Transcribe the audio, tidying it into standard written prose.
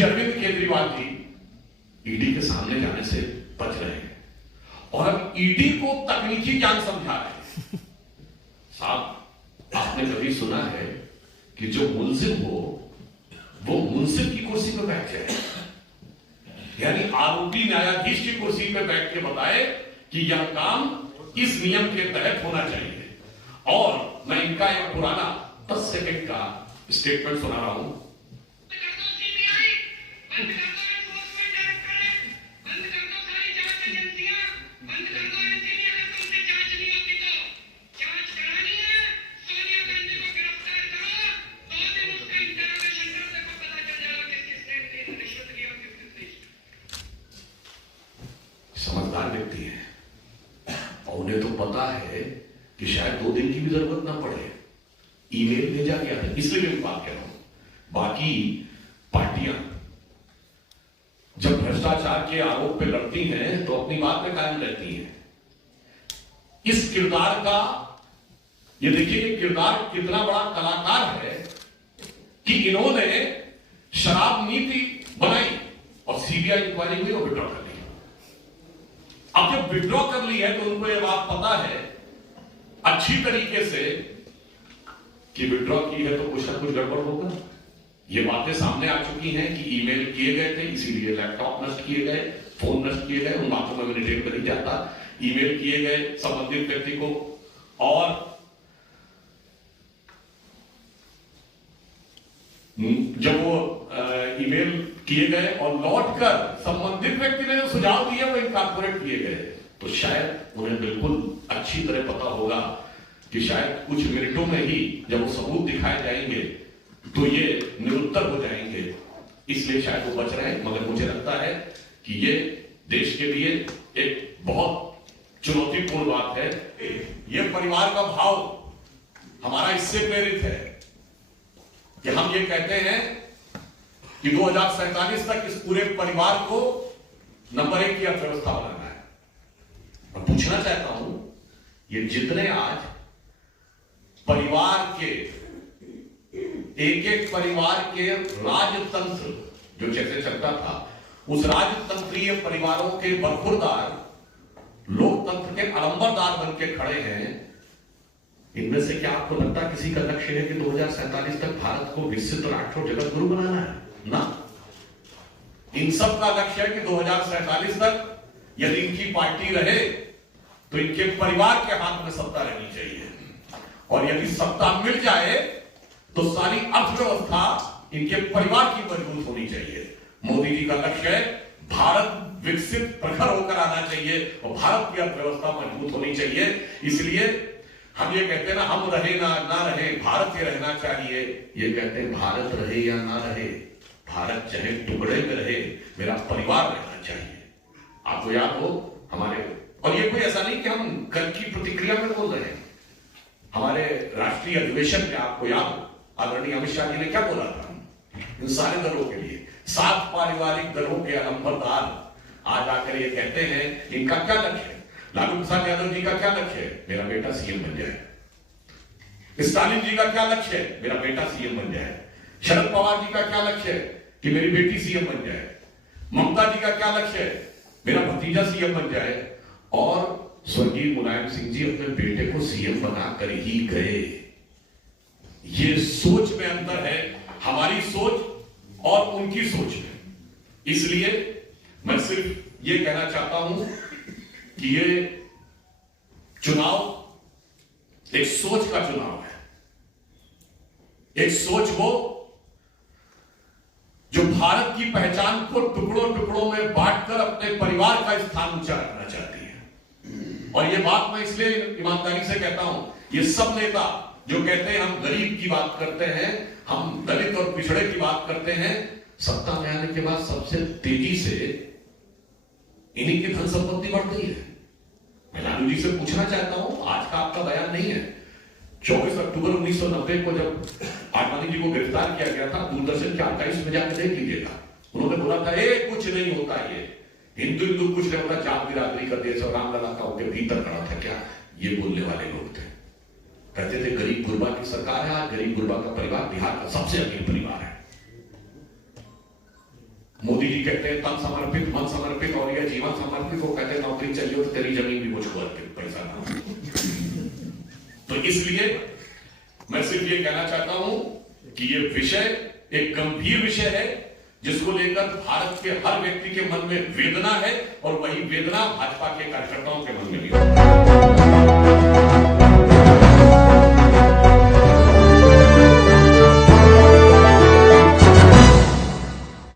Shri Arvind Kejriwal ji ED के सामने जाने से बच रहे हैं और अब ईडी को तकनीकी ज्ञान समझा रहे हैं। साहब, आपने कभी सुना है कि जो मुलजिम हो वो मुंसिफ की कुर्सी पर बैठ जाए, यानी आरोपी न्यायाधीश की कुर्सी पर बैठ के बताए कि यह काम इस नियम के तहत होना चाहिए। और मैं इनका एक पुराना 10 सेकंड का स्टेटमेंट सुना रहा हूं। समझदार व्यक्ति है और उन्हें तो पता है कि शायद 2 दिन की भी जरूरत ना पड़े, ईमेल भेजा गया है, इसलिए मैं बात कह रहा हूं। बाकी पार्टियां जब भ्रष्टाचार के आरोप पे लड़ती हैं तो अपनी बात में कायम रहती हैं। इस किरदार का ये देखिए कि किरदार कितना बड़ा कलाकार है कि इन्होंने शराब नीति बनाई और सीबीआई इंक्वायरी में वो विड्रॉ कर ली। अब जब विड्रॉ कर ली है तो उनको ये बात पता है अच्छी तरीके से कि विड्रॉ की है तो कुछ ना कुछ गड़बड़ होगा। ये बातें सामने आ चुकी हैं कि ईमेल किए गए थे, इसीलिए लैपटॉप नष्ट किए गए, फोन नष्ट किए गए। उन बातों में मैं डिटेल कर नहीं जाता। ईमेल किए गए संबंधित व्यक्ति को और जब वो ईमेल किए गए और लौटकर संबंधित व्यक्ति ने जो सुझाव दिए वो इनकॉर्पोरेट किए गए, तो शायद उन्हें बिल्कुल अच्छी तरह पता होगा कि शायद कुछ मिनटों में ही जब वो सबूत दिखाए जाएंगे तो ये निरुत्तर हो जाएंगे, इसलिए शायद वो बच रहे हैं। मगर मुझे लगता है कि ये देश के लिए एक बहुत चुनौतीपूर्ण बात है। ये परिवार का भाव हमारा इससे प्रेरित है कि हम ये कहते हैं कि 2047 तक इस पूरे परिवार को नंबर 1 की अर्थव्यवस्था बनाना है। मैं पूछना चाहता हूं, ये जितने आज परिवार के एक परिवार के राजतंत्र जो जैसे चलता था, उस राजतंत्रीय परिवारों के बरखुरदार लोकतंत्र के अलंबरदार बन के खड़े हैं, इनमें से क्या आपको लगता किसी का लक्ष्य है कि 2047 तक भारत को विकसित राष्ट्र और जगत गुरु बनाना है? ना, इन सब का लक्ष्य है कि 2047 तक यदि इनकी पार्टी रहे तो इनके परिवार के हाथ में सत्ता रहनी चाहिए, और यदि सत्ता मिल जाए तो सारी अर्थव्यवस्था इनके परिवार की मजबूत होनी चाहिए। मोदी जी का लक्ष्य है भारत विकसित प्रखर होकर आना चाहिए और भारत की अर्थव्यवस्था मजबूत होनी चाहिए। इसलिए हम ये कहते हैं ना, हम रहे ना रहे, भारत ये रहना चाहिए। ये कहते हैं भारत रहे या ना रहे, भारत चाहे टुकड़े में रहे, मेरा परिवार रहना चाहिए। आपको याद हो हमारे, और ये कोई ऐसा नहीं कि हम कल की प्रतिक्रिया में बोल रहे हैं, हमारे राष्ट्रीय अधिवेशन में आपको याद आदरणीय अमित शाह जी ने क्या बोला था इन सारे दलों के लिए? 7 पारिवारिक दलों के अलंबरदार आज आकर ये कहते हैं इनका क्या लक्ष्य है? लालू प्रसाद यादव जी का क्या लक्ष्य है? मेरा बेटा सीएम बन जाए। स्टालिन जी का क्या लक्ष्य है? मेरा बेटा सीएम बन जाए। शरद पवार जी का क्या लक्ष्य है? कि मेरी बेटी सीएम बन जाए। ममता जी का क्या लक्ष्य है? मेरा भतीजा सीएम बन जाए। और स्वर्गीय मुलायम सिंह जी अपने बेटे को सीएम बना कर ही गए। ये सोच में अंतर है, हमारी सोच और उनकी सोच में। इसलिए मैं सिर्फ ये कहना चाहता हूं कि ये चुनाव एक सोच का चुनाव है, एक सोच हो जो भारत की पहचान को टुकड़ों टुकड़ों में बांटकर अपने परिवार का स्थान ऊंचा रखना चाहती है। और ये बात मैं इसलिए ईमानदारी से कहता हूं, ये सब नेता जो कहते हैं हम गरीब की बात करते हैं, हम दलित और पिछड़े की बात करते हैं, सत्ता में आने के बाद सबसे तेजी से इन्हीं की धन संपत्ति बढ़ गई है। मैं लालू जी से पूछना चाहता हूं, आज का आपका बयान नहीं है, 24 अक्टूबर 1990 को जब आडवाणी जी को गिरफ्तार किया गया था, दूरदर्शन के आर्काइव्स में जाकर देख लीजिएगा, उन्होंने बोला था कुछ नहीं होता, ये हिंदू हिंदू कुछ नहीं होता, जात बिरादरी का देश और रामलला का उनके भीतर खड़ा था। क्या ये बोलने वाले लोग थे? कहते थे गरीब गुरबा की सरकार है। आज गरीब गुरबा का परिवार बिहार का सबसे अमीर परिवार है। जी कहते हैं तन समर्पित, मन समर्पित और यह जीवन समर्पित। वो कहते हैं नौकरी चाहिए तो तेरी जमीन भी मुझको अर्पित, पैसा ना। तो इसलिए मैं सिर्फ ये कहना चाहता हूं कि ये विषय एक गंभीर विषय है जिसको लेकर भारत के हर व्यक्ति के मन में वेदना है और वही वेदना भाजपा के कार्यकर्ताओं के मन में भी है।